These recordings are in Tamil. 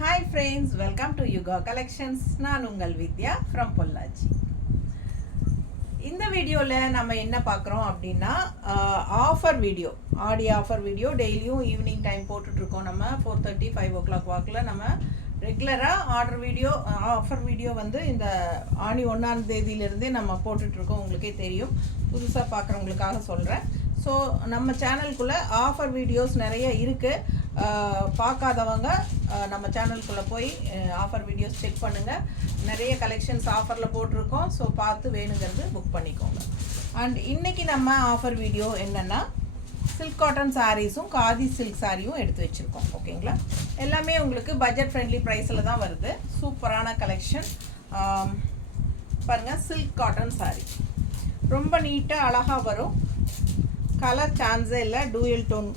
Hi friends, welcome to Yuga Collections. நான் உங்கள் வித்யா from பொள்ளாச்சி. இந்த வீடியோவில் நம்ம என்ன பார்க்குறோம் அப்படின்னா ஆஃபர் வீடியோ, ஆடி ஆஃபர் வீடியோ டெய்லியும் ஈவினிங் டைம் போட்டுட்ருக்கோம். நம்ம 4:30 5 o'clock வாக்கில் நம்ம ரெகுலராக ஆர்டர் வீடியோ ஆஃபர் வீடியோ வந்து இந்த ஆணி 1ஆம் தேதியிலேருந்தே நம்ம போட்டுட்ருக்கோம். உங்களுக்கே தெரியும், புதுசாக பார்க்குறவங்களுக்காக சொல்கிறேன். ஸோ நம்ம சேனலுக்குள்ளே ஆஃபர் வீடியோஸ் நிறைய இருக்குது. பார்க்காதவங்க நம்ம சேனலுக்குள்ளே போய் ஆஃபர் வீடியோஸ் செக் பண்ணுங்கள். நிறைய கலெக்ஷன்ஸ் ஆஃபரில் போட்டிருக்கோம். ஸோ பார்த்து வேணுங்கிறது புக் பண்ணிக்கோங்க. அண்ட் இன்றைக்கி நம்ம ஆஃபர் வீடியோ என்னென்னா சில்க் காட்டன் சாரீஸும் காதி சில்க் சாரியும் எடுத்து வச்சுருக்கோம். ஓகேங்களா, எல்லாமே உங்களுக்கு பட்ஜெட் ஃப்ரெண்ட்லி ப்ரைஸில் தான் வருது. சூப்பரான கலெக்ஷன் பாருங்கள். சில்க் காட்டன் சாரீ ரொம்ப நீட்டாக அழகாக வரும். கலர் சான்ஸே இல்லை. டூயல் டோன்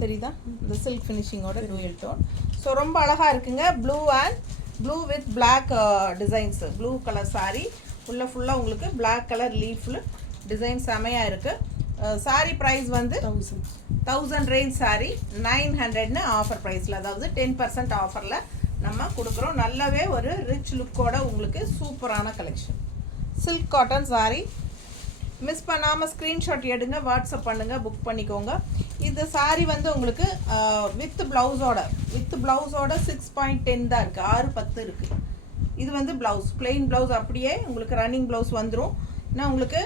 தெரியுதா, இந்த சில்க் ஃபினிஷிங்கோட டூயல் டோன். ஸோ ரொம்ப அழகாக இருக்குங்க. Blue with black designs. Blue colour sari ஃபுல்லாக உங்களுக்கு பிளாக் கலர் லீஃபில் டிசைன் செமையாக இருக்குது. சாரீ ப்ரைஸ் வந்து 1000 ரேஞ்ச் சாரீ 900ன்னு ஆஃபர் ப்ரைஸில், அதாவது 10% ஆஃபரில் நம்ம கொடுக்குறோம். நல்லாவே ஒரு ரிச் லுக்கோட உங்களுக்கு சூப்பரான collection silk cotton sari. Miss பண்ணாமல் ஸ்க்ரீன்ஷாட் எடுங்க, வாட்ஸ்அப் பண்ணுங்கள், புக் பண்ணிக்கோங்க. இந்த சாரீ வந்து உங்களுக்கு வித் ப்ளவுஸோட 6.10 தான் இருக்குது. 6:10 இருக்குது. இது வந்து ப்ளவுஸ், பிளெயின் ப்ளவுஸ் அப்படியே உங்களுக்கு ரன்னிங் ப்ளவுஸ் வந்துடும். ஏன்னா உங்களுக்கு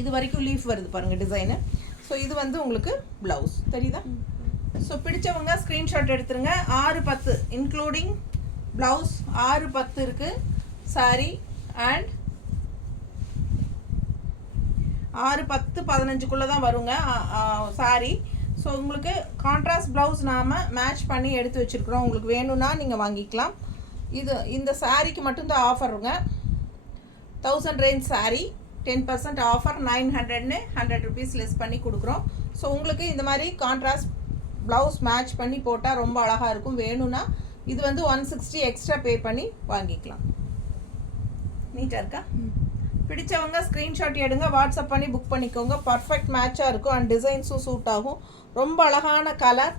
இது வரைக்கும் லீஃப் வருது பாருங்கள் டிசைனு. ஸோ இது வந்து உங்களுக்கு ப்ளவுஸ் தெரியுதா. ஸோ பிடிச்சவங்க ஸ்க்ரீன்ஷாட் எடுத்துருங்க. 6:10 இன்க்ளூடிங் ப்ளவுஸ் 6:10 இருக்குது சாரீ. அண்ட் 6:10-15 தான் வருங்க சாரீ. ஸோ உங்களுக்கு கான்ட்ராஸ்ட் ப்ளவுஸ் நாம் மேட்ச் பண்ணி எடுத்து வச்சுருக்குறோம். உங்களுக்கு வேணும்னா நீங்கள் வாங்கிக்கலாம். இந்த சாரீக்கு மட்டும்தான் ஆஃபருங்க. 1000 ரேஞ்ச் சாரீ 10% ஆஃபர் 900ன்னு 100 rupees லெஸ் பண்ணி கொடுக்குறோம். ஸோ உங்களுக்கு இந்த மாதிரி கான்ட்ராஸ்ட் ப்ளவுஸ் மேட்ச் பண்ணி போட்டால் ரொம்ப அழகாக இருக்கும். வேணும்னா இது வந்து 160 எக்ஸ்ட்ரா பே பண்ணி வாங்கிக்கலாம். நீட்டாக இருக்கா? பிடிச்சவங்க ஸ்க்ரீன்ஷாட் எடுங்க, வாட்ஸ்அப் பண்ணி புக் பண்ணிக்கோங்க. பர்ஃபெக்ட் மேட்சாக இருக்கும். அண்ட் டிசைன்ஸும் சூட் ஆகும். ரொம்ப அழகான colour.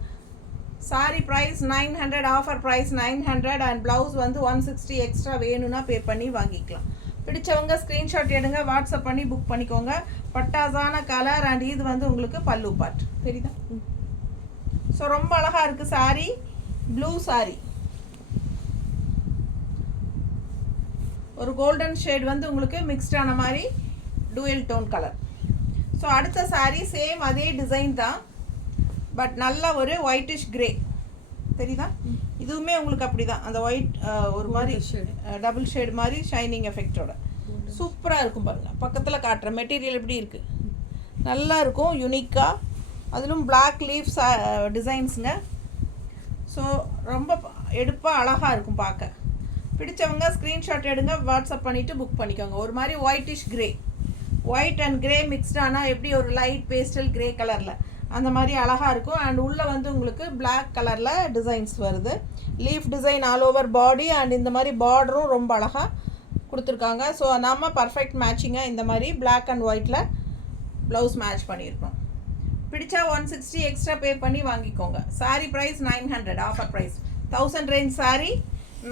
Sari price 900, offer price 900. And blouse வந்து 160 எக்ஸ்ட்ரா வேணும்னா பே பண்ணி வாங்கிக்கலாம். பிடிச்சவங்க ஸ்க்ரீன்ஷாட் எடுங்க, வாட்ஸ்அப் பண்ணி புக் பண்ணிக்கோங்க. பட்டாசான கலர். அண்ட் இது வந்து உங்களுக்கு பல்லு பார்ட் தெரியுதா. ஸோ ரொம்ப அழகாக இருக்குது சாரீ. ப்ளூ சாரீ, ஒரு கோல்டன் ஷேட் வந்து உங்களுக்கு மிக்ஸ்டான மாதிரி டூயல் டோன் கலர். ஸோ அடுத்த சாரீ சேம் அதே டிசைன் தான், பட் நல்ல ஒரு ஒயிட்டிஷ் கிரே தெரியுதா. இதுவுமே உங்களுக்கு அப்படி தான், அந்த ஒயிட் ஒரு மாதிரி டபுள் ஷேட் மாதிரி ஷைனிங் எஃபெக்டோட சூப்பராக இருக்கும் பாருங்கள். பக்கத்தில் காட்டுற மெட்டீரியல் எப்படி இருக்குது, நல்லா இருக்கும் யூனிக்காக. அதிலும் பிளாக் லீஃப்ஸ் டிசைன்ஸுங்க. ஸோ ரொம்ப எடுப்பாக அழகாக இருக்கும் பார்க்க. பிடிச்சவங்க ஸ்க்ரீன்ஷாட் எடுங்க, வாட்ஸ்அப் பண்ணிவிட்டு புக் பண்ணிக்கோங்க. ஒரு மாதிரி whitish grey, white and grey மிக்ஸ்டானால் எப்படி ஒரு லைட் பேஸ்டல் கிரே கலரில் அந்த மாதிரி அழகாக இருக்கும். அண்ட் உள்ளே வந்து உங்களுக்கு பிளாக் கலரில் டிசைன்ஸ் வருது. Leaf design all over body. And இந்த மாதிரி பார்டரும் ரொம்ப அழகாக கொடுத்துருக்காங்க. ஸோ நம்ம பர்ஃபெக்ட் மேட்சிங்காக இந்த மாதிரி பிளாக் அண்ட் ஒயிட்டில் ப்ளவுஸ் மேட்ச் பண்ணியிருக்கோம். பிடிச்சா 160 எக்ஸ்ட்ரா பே பண்ணி வாங்கிக்கோங்க. Sari price 900, offer price 1000 range sari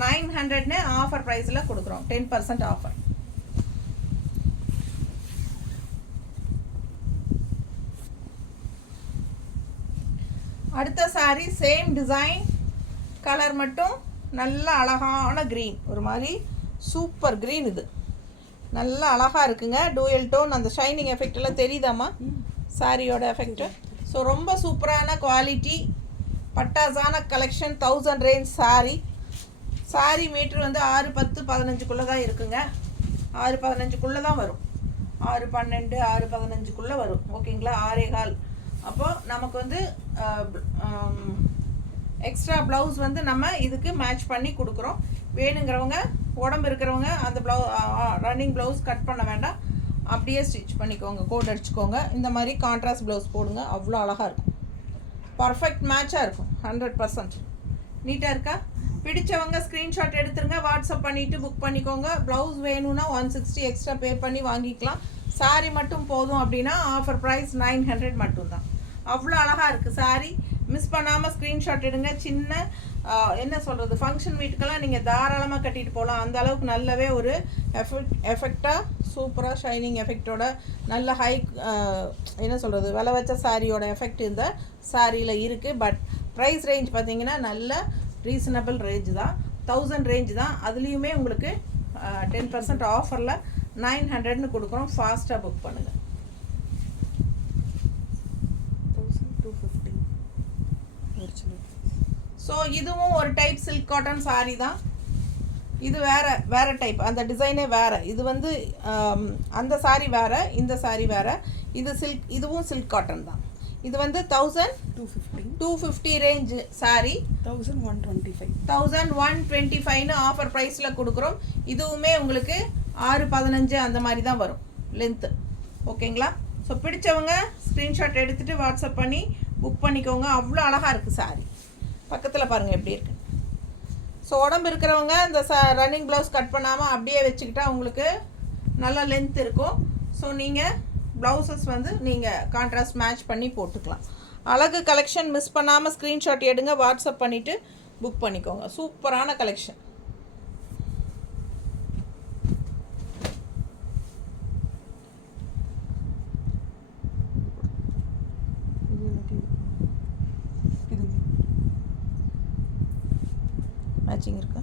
900ன்னு ஆஃபர் ப்ரைஸில் கொடுக்குறோம். 10% ஆஃபர். அடுத்த சாரீ சேம் டிசைன், கலர் மட்டும் நல்ல அழகான க்ரீன், ஒரு மாதிரி சூப்பர் க்ரீன். இது நல்லா அழகாக இருக்குங்க. Dual tone. அந்த ஷைனிங் எஃபெக்ட் எல்லாம் தெரியுதாம்மா சாரியோட எஃபெக்ட். ஸோ ரொம்ப சூப்பரான குவாலிட்டி, பட்டாசான கலெக்ஷன். 1000 ரேஞ்ச் சாரீ மீட்ரு வந்து 6:10-15 தான் இருக்குங்க. 6:15 தான் வரும். 6:12 6:15 வரும். ஓகேங்களா, 6:15. அப்போது நமக்கு வந்து எக்ஸ்ட்ரா ப்ளவுஸ் வந்து நம்ம இதுக்கு மேட்ச் பண்ணி கொடுக்குறோம். வேணுங்கிறவங்க, உடம்பு இருக்கிறவங்க அந்த ரன்னிங் ப்ளவுஸ் கட் பண்ண வேண்டாம், அப்படியே ஸ்டிச் பண்ணிக்கோங்க, கோட் அடிச்சுக்கோங்க. இந்த மாதிரி கான்ட்ராஸ்ட் ப்ளவுஸ் போடுங்க, அவ்வளோ அழகாக இருக்கும். பர்ஃபெக்ட் மேட்சாக இருக்கும். 100% நீட்டாக இருக்கா. பிடிச்சவங்க ஸ்க்ரீன்ஷாட் எடுத்துருங்க, வாட்ஸ்அப் பண்ணிவிட்டு புக் பண்ணிக்கோங்க. ப்ளவுஸ் வேணும்னா 160 எக்ஸ்ட்ரா பே பண்ணி வாங்கிக்கலாம். சாரீ மட்டும் போதும் அப்படின்னா ஆஃபர் ப்ரைஸ் 900 மட்டும்தான். அவ்வளோ அழகாக இருக்குது சாரீ. மிஸ் பண்ணாமல் ஸ்க்ரீன்ஷாட் எடுங்க. சின்ன என்ன சொல்கிறது, ஃபங்க்ஷன் வீட்டுக்கெல்லாம் நீங்கள் தாராளமாக கட்டிட்டு போகலாம். அந்த அளவுக்கு நல்லாவே ஒரு எஃபெக்டாக சூப்பராக ஷைனிங் எஃபெக்டோட நல்ல ஹை என்ன சொல்கிறது விலை வச்ச சாரியோட எஃபெக்ட் இந்த சாரியில் இருக்குது. பட் ப்ரைஸ் ரேஞ்ச் பார்த்தீங்கன்னா நல்ல ரீசனபிள் ரேஞ்ச் தான், 1000 ரேஞ்ச் தான். அதுலேயுமே உங்களுக்கு 10% ஆஃபரில் 900ன்னு கொடுக்குறோம். ஃபாஸ்ட்டாக புக் பண்ணுங்கள். 1250 ஸோ இதுவும் ஒரு டைப் சில்க் காட்டன் சாரீ தான். இது வேறு டைப், அந்த டிசைனே வேறு. இது வந்து அந்த சாரீ வேறு, இந்த சாரீ வேறு. இது சில்க், இதுவும் சில்க் காட்டன் தான். இது வந்து 1250 ரேஞ்சு சாரீ 1125ன்னு ஆஃபர் ப்ரைஸில் கொடுக்குறோம். இதுவுமே உங்களுக்கு 6-15 அந்த மாதிரி தான் வரும் லென்த்து. ஓகேங்களா? ஸோ பிடிச்சவங்க ஸ்க்ரீன்ஷாட் எடுத்துகிட்டு வாட்ஸ்அப் பண்ணி புக் பண்ணிக்கோங்க. அவ்வளோ அழகாக இருக்குது சாரீ. பக்கத்தில் பாருங்கள் எப்படி இருக்குது. ஸோ உடம்பு இருக்கிறவங்க இந்த ரன்னிங் ப்ளவுஸ் கட் பண்ணாமல் அப்படியே வச்சுக்கிட்டா உங்களுக்கு நல்ல லென்த் இருக்கும். ஸோ நீங்கள் ப்ளவுசஸ் வந்து நீங்கள் கான்ட்ராஸ்ட் மேட்ச் பண்ணி போட்டுக்கலாம். அழகு கலெக்ஷன் மிஸ் பண்ணாமல் ஸ்க்ரீன்ஷாட் எடுங்க, வாட்ஸ்அப் பண்ணிவிட்டு புக் பண்ணிக்கோங்க. சூப்பரான கலெக்ஷன். மேட்சிங் இருக்கா?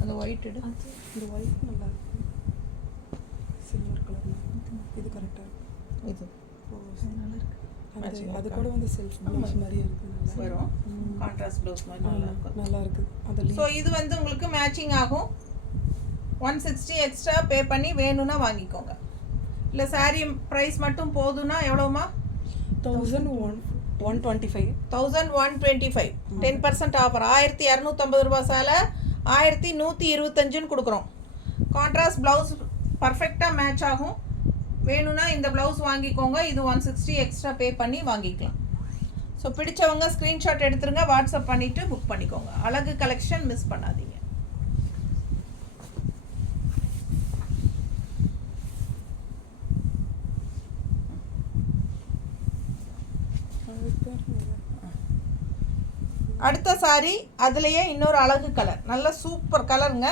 அந்த ஒயிட் எடு. இந்த ஒயிட் நல்லா இருக்கு. சில்வர் கலர் இது கரெக்டாக இது நல்லா இருக்கு. அது கூட வந்து செல்ஃப் ப்ளவுஸ் மாதிரி இருக்கு. வரும் கான்ட்ராஸ்ட் ப்ளவுஸ் மாதிரி நல்லா இருக்கு. அது ஸோ இது வந்து உங்களுக்கு மேட்சிங் ஆகும். 160 எக்ஸ்ட்ரா பே பண்ணி வேணும்னா வாங்கிக்கோங்க. இல்லை சாரீ ப்ரைஸ் மட்டும் போதும்னா எவ்வளோமா? 1125. 10% ஆஃபர். 1250 ரூபா சேலை 1125ன்னு கொடுக்குறோம். கான்ட்ராஸ்ட் ப்ளவுஸ் பர்ஃபெக்டாக மேட்ச் ஆகும். வேணும்னா இந்த ப்ளவுஸ் வாங்கிக்கோங்க. இது 160 எக்ஸ்ட்ரா பே பண்ணி வாங்கிக்கலாம். ஸோ பிடிச்சவங்க ஸ்க்ரீன்ஷாட் எடுத்துருங்க, வாட்ஸ்அப் பண்ணிவிட்டு புக் பண்ணிக்கோங்க. அழகு கலெக்ஷன் மிஸ் பண்ணாதீங்க. அடுத்த சாரி அதுலேயே இன்னொரு அழகு கலர், நல்ல சூப்பர் கலருங்க.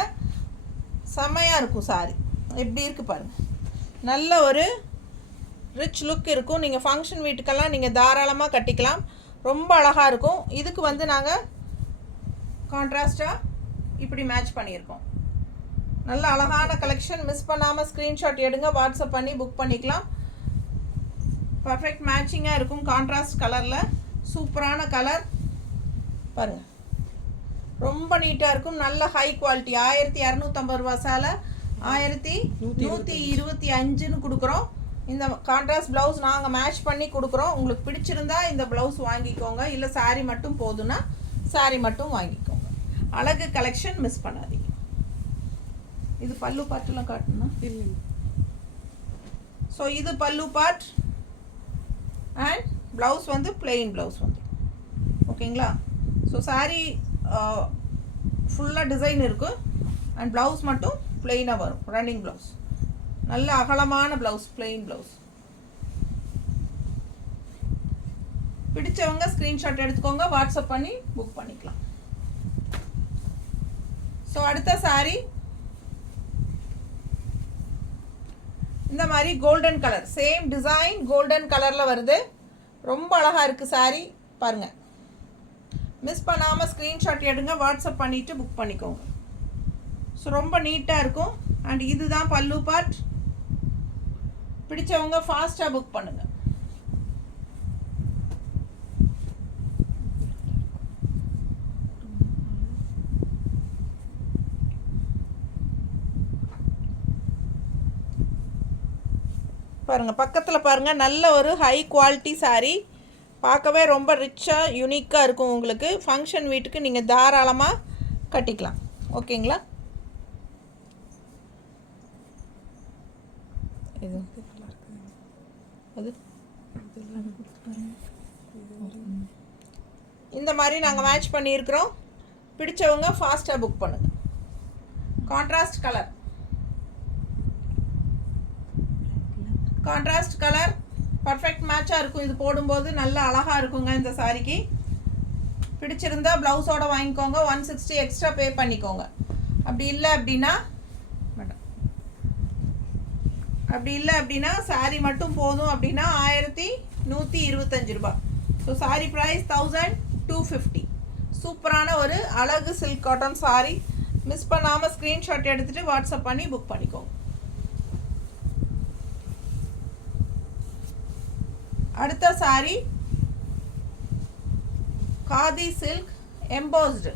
செம்மையாக இருக்கும் சாரி. எப்படி இருக்குது பாருங்கள். நல்ல ஒரு ரிச் லுக் இருக்கும். நீங்கள் ஃபங்க்ஷன் வீட்டுக்கெல்லாம் நீங்கள் தாராளமாக கட்டிக்கலாம். ரொம்ப அழகாக இருக்கும். இதுக்கு வந்து நாங்கள் கான்ட்ராஸ்டாக இப்படி மேட்ச் பண்ணியிருக்கோம். நல்ல அழகான கலெக்ஷன். மிஸ் பண்ணாமல் ஸ்க்ரீன்ஷாட் எடுங்க, வாட்ஸ்அப் பண்ணி புக் பண்ணிக்கலாம். பர்ஃபெக்ட் மேட்சிங்காக இருக்கும். கான்ட்ராஸ்ட் கலரில் சூப்பரான கலர் பாருங்கள். ரொம்ப நீட்டாக இருக்கும். நல்ல ஹை குவாலிட்டி. 1250 ரூபா சேலை 1125ன்னு கொடுக்குறோம். இந்த கான்ட்ராஸ்ட் ப்ளவுஸ் நாங்கள் மேட்ச் பண்ணி கொடுக்குறோம். உங்களுக்கு பிடிச்சிருந்தா இந்த ப்ளவுஸ் வாங்கிக்கோங்க. இல்லை சாரீ மட்டும் போதுன்னா சாரீ மட்டும் வாங்கிக்கோங்க. அழகு கலெக்ஷன் மிஸ் பண்ணாதீங்க. இது பல்லு பார்ட்டெல்லாம் காட்டணும்னா இல்லை. ஸோ இது பல்லு பார்ட் அண்ட் ப்ளவுஸ் வந்து பிளெயின் ப்ளவுஸ் வந்து ஓகேங்களா. ஸோ சாரீ ஃபுல்லாக டிசைன் இருக்கும் அண்ட் ப்ளவுஸ் மட்டும் பிளெயினாக வரும். ரன்னிங் ப்ளவுஸ், நல்ல அகலமான ப்ளவுஸ், பிளெயின் ப்ளவுஸ். பிடிச்சவங்க ஸ்க்ரீன்ஷாட் எடுத்துக்கோங்க, வாட்ஸ்அப் பண்ணி புக் பண்ணிக்கலாம். ஸோ அடுத்த சாரீ இந்த மாதிரி golden colour, same design golden கலரில் வருது. ரொம்ப அழகாக இருக்குது சாரீ பாருங்கள். மிஸ் பண்ணாமல் ஸ்க்ரீன்ஷாட் எடுங்க, வாட்ஸ்அப் பண்ணிவிட்டு புக் பண்ணிக்கோங்க. ஸோ ரொம்ப நீட்டாக இருக்கும். அண்ட் இதுதான் பல்லு பார்ட். பிடிச்சவங்க ஃபாஸ்ட்டாக புக் பண்ணுங்கள். பாருங்கள், பக்கத்தில் பாருங்கள். நல்ல ஒரு ஹை குவாலிட்டி சாரீ. பார்க்கவே ரொம்ப ரிச்சாக யூனிக்காக இருக்கும். உங்களுக்கு ஃபங்க்ஷன் வீட்டுக்கு நீங்கள் தாராளமாக கட்டிக்கலாம். ஓகேங்களா. இது அது இந்த மாதிரி நாங்கள் மேட்ச் பண்ணியிருக்கிறோம். பிடிச்சவங்க ஃபாஸ்ட்டாக புக் பண்ணுங்கள். Contrast colour, contrast colour perfect மேட்சாக இருக்கும். இது போடும்போது நல்ல அழகாக இருக்குங்க. இந்த சாரிக்கு பிடிச்சிருந்தா ப்ளவுஸோட வாங்கிக்கோங்க. 160 எக்ஸ்ட்ரா பே பண்ணிக்கோங்க. அப்படி இல்லை அப்படின்னா சாரி மட்டும் போதும் அப்படின்னா 1125 ரூபாய். So sari price 1250. சூப்பரான ஒரு அழகு சில்க் காட்டன் சாரி. மிஸ் பண்ணாமல் ஸ்க்ரீன்ஷாட் எடுத்துகிட்டு வாட்ஸ்அப் பண்ணி புக் பண்ணிக்கோங்க. அடுத்த sari khadi silk embossed.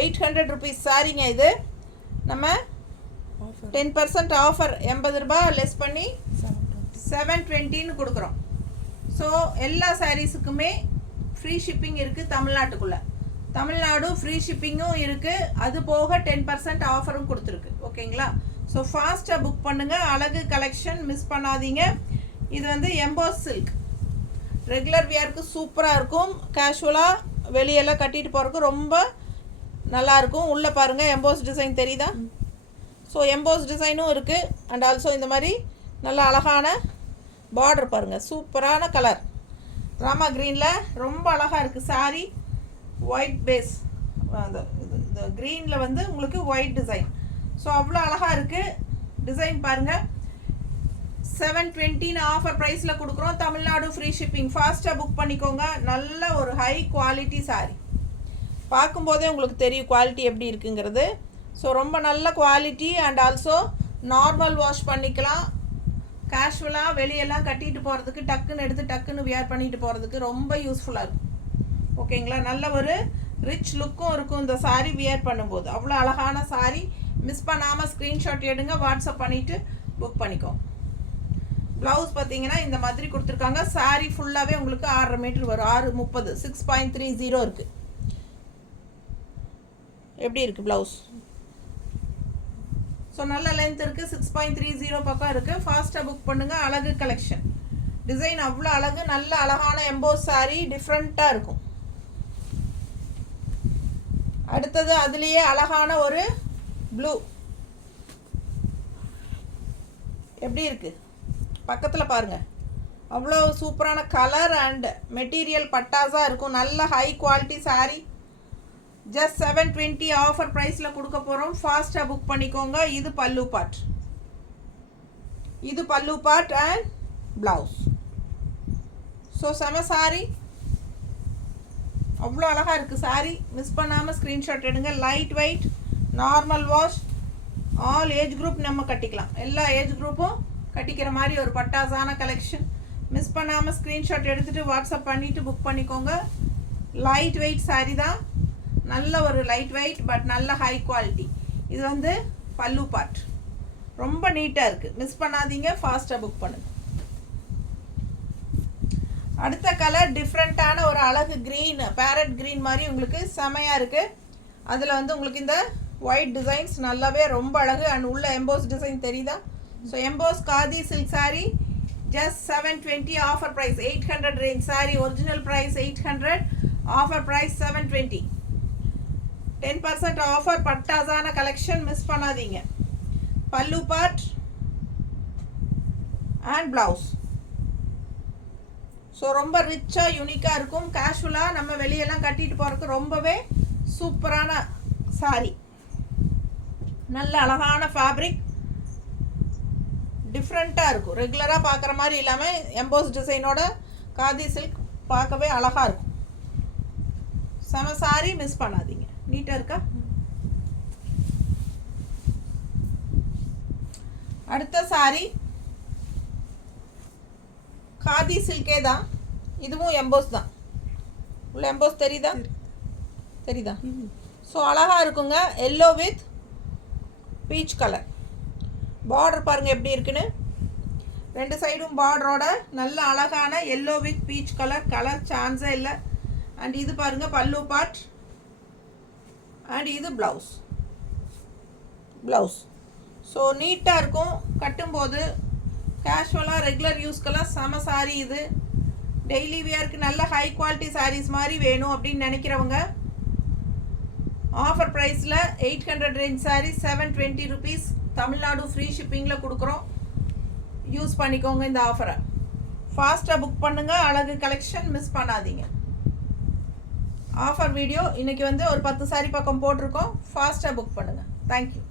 800 rupees சாரிங்க. இது நம்ம 10% ஆஃபர் 80 ரூபாய் லெஸ் பண்ணி 720ன்னு கொடுக்குறோம். ஸோ எல்லா சாரீஸுக்குமே ஃப்ரீ ஷிப்பிங் இருக்குது. தமிழ்நாடு ஃப்ரீ ஷிப்பிங்கும் இருக்குது. அது போக 10% ஆஃபரும் கொடுத்துருக்கு. ஓகேங்களா? ஸோ ஃபாஸ்ட்டாக புக் பண்ணுங்கள். அழகு கலெக்ஷன் மிஸ் பண்ணாதீங்க. இது வந்து எம்போஸ் சில்க். ரெகுலர் வியருக்கு சூப்பராக இருக்கும். கேஷுவலாக வெளியெல்லாம் கட்டிட்டு போகிறதுக்கு ரொம்ப நல்லாயிருக்கும். உள்ளே பாருங்கள் எம்போஸ் டிசைன் தெரியுதா? ஸோ எம்போஸ் டிசைனும் இருக்குது. அண்ட் ஆல்சோ இந்த மாதிரி நல்ல அழகான பார்டர் பாருங்கள். சூப்பரான கலர் ராமா க்ரீனில் ரொம்ப அழகாக இருக்குது. சாரி ஒயிட் பேஸ், அந்த இந்த க்ரீனில் வந்து உங்களுக்கு ஒயிட் டிசைன். ஸோ அவ்வளோ அழகாக இருக்குது டிசைன் பாருங்கள். 720 ஆஃபர் ப்ரைஸில் கொடுக்குறோம். Tamil Nadu free shipping. ஃபாஸ்ட்டாக புக் பண்ணிக்கோங்க. நல்ல ஒரு ஹை குவாலிட்டி சாரி. பார்க்கும்போதே உங்களுக்கு தெரியும் குவாலிட்டி எப்படி இருக்குங்கிறது. ஸோ ரொம்ப நல்ல quality. And also normal wash பண்ணிக்கலாம். கேஷுவலாக வெளியெல்லாம் கட்டிட்டு போகிறதுக்கு டக்குன்னு எடுத்து டக்குன்னு வியர் பண்ணிட்டு போகிறதுக்கு ரொம்ப யூஸ்ஃபுல்லாக இருக்கும். ஓகேங்களா? நல்ல ஒரு ரிச் லுக்கும் இருக்கும் இந்த சாரீ வியர் பண்ணும்போது. அவ்வளோ அழகான சாரீ. மிஸ் பண்ணாமல் ஸ்க்ரீன்ஷாட் எடுங்க. வாட்ஸ்அப் பண்ணிவிட்டு புக் பண்ணிக்கோங்க. ப்ளவுஸ் பார்த்தீங்கன்னா இந்த மாதிரி கொடுத்துருக்காங்க. சாரீ ஃபுல்லாகவே உங்களுக்கு 6.5 மீட்டர் வரும். 6.30 6.30 இருக்குது. எப்படி இருக்குது ப்ளவுஸ்? ஸோ நல்ல லென்த் இருக்குது. 6.30 பக்கம் இருக்குது. ஃபாஸ்ட்டாக புக் பண்ணுங்கள். அழகு கலெக்ஷன். டிசைன் அவ்வளோ அழகு. நல்ல அழகான எம்போஸ் சாரீ. டிஃப்ரெண்ட்டாக இருக்கும். அடுத்தது அதுலேயே அழகான ஒரு ப்ளூ. எப்படி இருக்குது பக்கத்தில் பாருங்கள். அவ்வளோ சூப்பரான கலர் அண்ட் மெட்டீரியல் பட்டாஸாக இருக்கும். நல்ல high quality sari. Just 720 offer ப்ரைஸில் கொடுக்க போகிறோம். ஃபாஸ்ட்டாக புக் பண்ணிக்கோங்க. இது பல்லு பார்ட் அண்ட் ப்ளவுஸ். ஸோ செம சாரீ. அவ்வளோ அழகாக இருக்குது சாரீ. மிஸ் பண்ணாமல் ஸ்க்ரீன்ஷாட் எடுங்க. Light weight, normal wash, all age group நம்ம கட்டிக்கலாம். எல்லா ஏஜ் குரூப்பும் கட்டிக்கிற மாதிரி ஒரு பட்டாசான கலெக்ஷன். மிஸ் பண்ணாமல் ஸ்க்ரீன்ஷாட் எடுத்துகிட்டு வாட்ஸ்அப் பண்ணிவிட்டு புக் பண்ணிக்கோங்க. லைட் வெயிட் சாரீ தான். நல்ல ஒரு லைட் வெயிட் பட் நல்ல ஹை குவாலிட்டி. இது வந்து பல்லு பார்ட். ரொம்ப நீட்டாக இருக்குது. மிஸ் பண்ணாதீங்க. ஃபாஸ்ட்டாக புக் பண்ணுங்கள். அடுத்த கலர் டிஃப்ரெண்ட்டான ஒரு அழகு க்ரீன், பேரட் க்ரீன் மாதிரி உங்களுக்கு செமையாக இருக்குது. அதில் வந்து உங்களுக்கு இந்த ஒயிட் டிசைன்ஸ் நல்லாவே ரொம்ப அழகு. அண்ட் உள்ள எம்போஸ் டிசைன் தெரியுதா? So emboss khadi silk sari. Just 720 offer price. 800 range sari. Original price 800, offer price 720. 10% offer. பட்டாசான கலெக்ஷன். மிஸ் பண்ணாதீங்க. Pallu part and blouse. So ரொம்ப ரிச்சாக யூனிக்காக இருக்கும். கேஷுவலாக நம்ம வெளியெல்லாம் கட்டிட்டு போகிறதுக்கு ரொம்பவே சூப்பரான சாரீ. நல்ல அழகான ஃபேப்ரிக். டிஃப்ரெண்ட்டாக இருக்கும். ரெகுலராக பார்க்குற மாதிரி இல்லாமல் எம்போஸ் டிசைனோட காதி சில்க் பார்க்கவே அழகாக இருக்கும். செம சாரீ. மிஸ் பண்ணாதீங்க. நீட்டாக இருக்கா? அடுத்த சாரீ காதி சில்கே தான். இதுவும் எம்போஸ் தான். உள்ள எம்போஸ் தெரியுதா? ஸோ அழகாக இருக்குங்க. Yellow with peach colour. Border பாருங்கள் எப்படி இருக்குன்னு. 2 சைடும் பார்டரோட நல்ல அழகான எல்லோ வித் பீச் கலர் சான்ஸே இல்லை. அண்ட் இது பாருங்கள் பல்லு பார்ட் அண்ட் இது ப்ளவுஸ். ஸோ நீட்டாக இருக்கும் கட்டும்போது. கேஷுவலாக ரெகுலர் யூஸ்க்கெல்லாம் செம சாரீ இது. டெய்லி வியருக்கு நல்ல ஹை குவாலிட்டி சாரீஸ் மாதிரி வேணும் அப்படின்னு நினைக்கிறவங்க ஆஃபர் ப்ரைஸில் 800 range sari 720 rupees Tamil Nadu free ஷிப்பிங்கில் கொடுக்குறோம். யூஸ் பண்ணிக்கோங்க இந்த ஆஃபரை. ஃபாஸ்ட்டாக புக் பண்ணுங்கள். அழகு கலெக்ஷன் மிஸ் பண்ணாதீங்க. ஆஃபர் வீடியோ இன்றைக்கி வந்து ஒரு 10 சாரி பக்கம் போட்டிருக்கோம். ஃபாஸ்ட்டாக புக் பண்ணுங்கள். தேங்க்யூ.